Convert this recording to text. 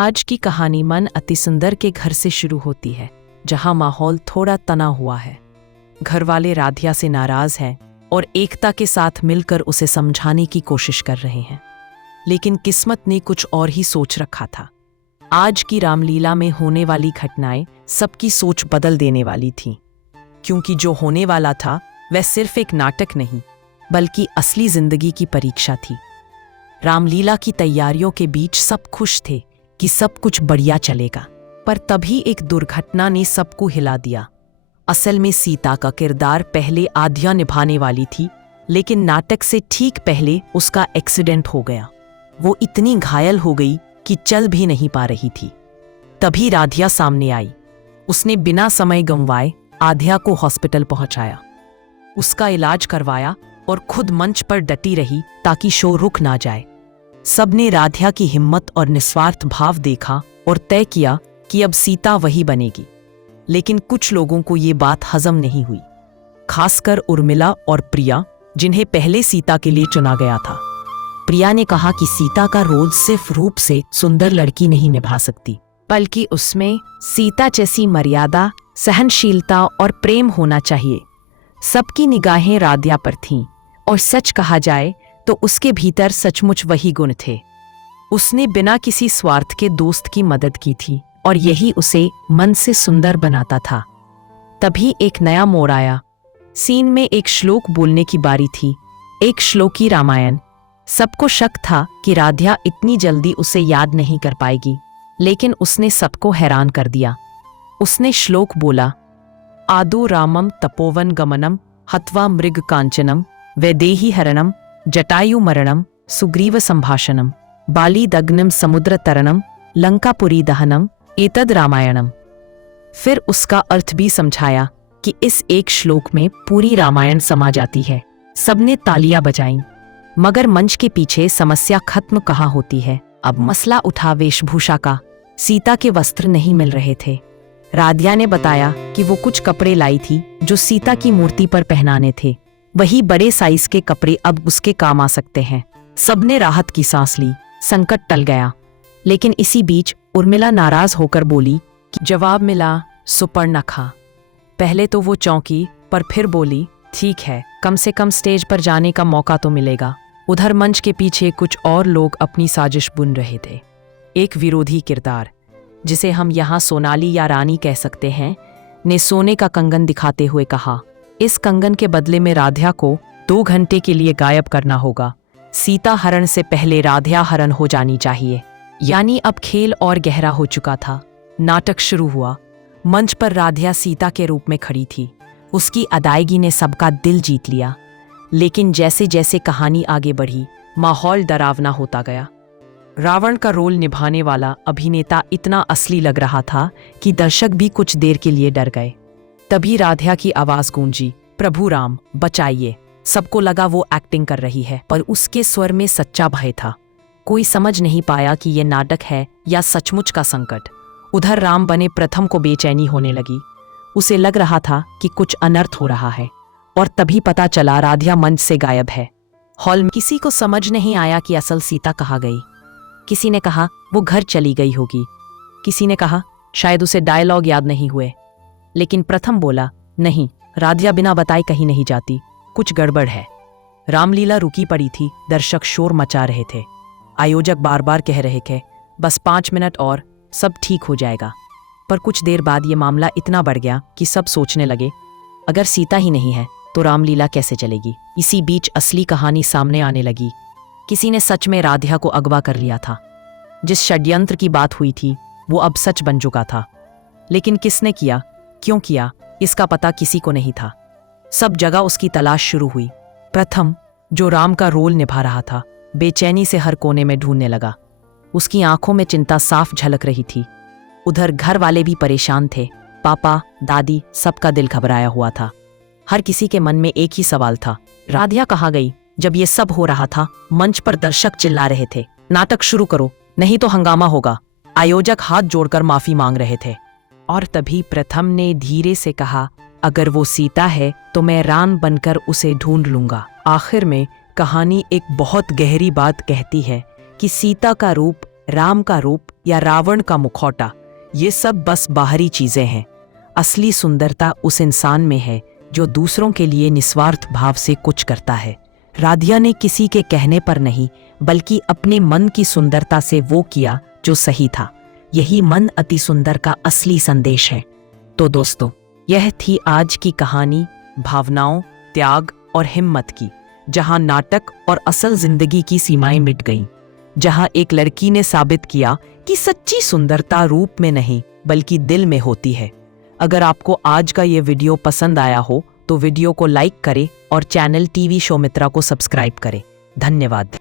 आज की कहानी मन अति सुंदर के घर से शुरू होती है, जहां माहौल थोड़ा तना हुआ है। घर वाले राधिया से नाराज हैं और एकता के साथ मिलकर उसे समझाने की कोशिश कर रहे हैं, लेकिन किस्मत ने कुछ और ही सोच रखा था। आज की रामलीला में होने वाली घटनाएं सबकी सोच बदल देने वाली थीं, क्योंकि जो होने वाला था वह सिर्फ एक नाटक नहीं, बल्कि असली जिंदगी की परीक्षा थी। रामलीला की तैयारियों के बीच सब खुश थे कि सब कुछ बढ़िया चलेगा, पर तभी एक दुर्घटना ने सबको हिला दिया। असल में सीता का किरदार पहले आद्या निभाने वाली थी, लेकिन नाटक से ठीक पहले उसका एक्सीडेंट हो गया। वो इतनी घायल हो गई कि चल भी नहीं पा रही थी। तभी राधिया सामने आई। उसने बिना समय गंवाए आद्या को हॉस्पिटल पहुंचाया, उसका इलाज करवाया और खुद मंच पर डटी रही ताकि शो रुक ना जाए। सबने राधिया की हिम्मत और निस्वार्थ भाव देखा और तय किया कि अब सीता वही बनेगी। लेकिन कुछ लोगों को ये बात हजम नहीं हुई, खासकर उर्मिला और प्रिया, जिन्हें पहले सीता के लिए चुना गया था। प्रिया ने कहा कि सीता का रोल सिर्फ रूप से सुंदर लड़की नहीं निभा सकती, बल्कि उसमें सीता जैसी मर्यादा, सहनशीलता और प्रेम होना चाहिए। सबकी निगाहें राधिया पर थीं, और सच कहा जाए तो उसके भीतर सचमुच वही गुण थे। उसने बिना किसी स्वार्थ के दोस्त की मदद की थी, और यही उसे मन से सुंदर बनाता था। तभी एक नया मोड़ आया। सीन में एक श्लोक बोलने की बारी थी, एक श्लोकी रामायण। सबको शक था कि राधिया इतनी जल्दी उसे याद नहीं कर पाएगी, लेकिन उसने सबको हैरान कर दिया। उसने श्लोक बोला, आदो रामम तपोवन गमनम हत्वा मृग कांचनम वैदेही हरणम जटायु मरणम सुग्रीव संभाषणम बाली दग्नम समुद्र तरणम लंकापुरी दहनम एतद रामायणम। फिर उसका अर्थ भी समझाया कि इस एक श्लोक में पूरी रामायण समा जाती है। सबने तालियां बजाईं, मगर मंच के पीछे समस्या खत्म कहाँ होती है। अब मसला उठा वेशभूषा का। सीता के वस्त्र नहीं मिल रहे थे। राधिया ने बताया कि वो कुछ कपड़े लाई थी जो सीता की मूर्ति पर पहनाने थे। वही बड़े साइज के कपड़े अब उसके काम आ सकते हैं। सबने राहत की सांस ली, संकट टल गया। लेकिन इसी बीच उर्मिला नाराज होकर बोली कि जवाब मिला सुपर्णखा। पहले तो वो चौंकी, पर फिर बोली, ठीक है, कम से कम स्टेज पर जाने का मौका तो मिलेगा। उधर मंच के पीछे कुछ और लोग अपनी साजिश बुन रहे थे। एक विरोधी किरदार, जिसे हम यहाँ सोनाली या रानी कह सकते हैं, ने सोने का कंगन दिखाते हुए कहा, इस कंगन के बदले में राधिया को 2 घंटे के लिए गायब करना होगा। सीता हरण से पहले राधिया हरण हो जानी चाहिए। यानी अब खेल और गहरा हो चुका था। नाटक शुरू हुआ। मंच पर राधिया सीता के रूप में खड़ी थी। उसकी अदायगी ने सबका दिल जीत लिया। लेकिन जैसे जैसे कहानी आगे बढ़ी, माहौल डरावना होता गया। रावण का रोल निभाने वाला अभिनेता इतना असली लग रहा था कि दर्शक भी कुछ देर के लिए डर गए। तभी राधिया की आवाज गूंजी, प्रभु राम बचाइए। सबको लगा वो एक्टिंग कर रही है, पर उसके स्वर में सच्चा भय था। कोई समझ नहीं पाया कि ये नाटक है या सचमुच का संकट। उधर राम बने प्रथम को बेचैनी होने लगी। उसे लग रहा था कि कुछ अनर्थ हो रहा है, और तभी पता चला राधिया मंच से गायब है। हॉल में किसी को समझ नहीं आया कि असल सीता कहाँ गई। किसी ने कहा वो घर चली गई होगी, किसी ने कहा शायद उसे डायलॉग याद नहीं हुए। लेकिन प्रथम बोला, नहीं, राधिया बिना बताए कहीं नहीं जाती, कुछ गड़बड़ है। रामलीला रुकी पड़ी थी। दर्शक शोर मचा रहे थे। आयोजक बार बार कह रहे थे, बस 5 मिनट और, सब ठीक हो जाएगा। पर कुछ देर बाद ये मामला इतना बढ़ गया कि सब सोचने लगे, अगर सीता ही नहीं है तो रामलीला कैसे चलेगी। इसी बीच असली कहानी सामने आने लगी। किसी ने सच में राधिया को अगवा कर लिया था। जिस षड्यंत्र की बात हुई थी वो अब सच बन चुका था। लेकिन किसने किया, क्यों किया, इसका पता किसी को नहीं था। सब जगह उसकी तलाश शुरू हुई। प्रथम, जो राम का रोल निभा रहा था, बेचैनी से हर कोने में ढूंढने लगा। उसकी आंखों में चिंता साफ झलक रही थी। उधर घर वाले भी परेशान थे। पापा, दादी, सबका दिल घबराया हुआ था। हर किसी के मन में एक ही सवाल था, राधिया कहाँ गई। जब ये सब हो रहा था, मंच पर दर्शक चिल्ला रहे थे, नाटक शुरू करो, नहीं तो हंगामा होगा। आयोजक हाथ जोड़कर माफी मांग रहे थे। और तभी प्रथम ने धीरे से कहा, अगर वो सीता है तो मैं राम बनकर उसे ढूंढ लूंगा। आखिर में कहानी एक बहुत गहरी बात कहती है कि सीता का रूप, राम का रूप या रावण का मुखौटा, ये सब बस बाहरी चीजें हैं। असली सुंदरता उस इंसान में है जो दूसरों के लिए निस्वार्थ भाव से कुछ करता है। राधिया ने किसी के कहने पर नहीं, बल्कि अपने मन की सुंदरता से वो किया जो सही था। यही मन अति सुंदर का असली संदेश है। तो दोस्तों, यह थी आज की कहानी, भावनाओं, त्याग और हिम्मत की, जहां नाटक और असल जिंदगी की सीमाएं मिट गईं, जहां एक लड़की ने साबित किया कि सच्ची सुंदरता रूप में नहीं बल्कि दिल में होती है। अगर आपको आज का ये वीडियो पसंद आया हो तो वीडियो को लाइक करें और चैनल टीवी शो मित्रा को सब्सक्राइब करें। धन्यवाद।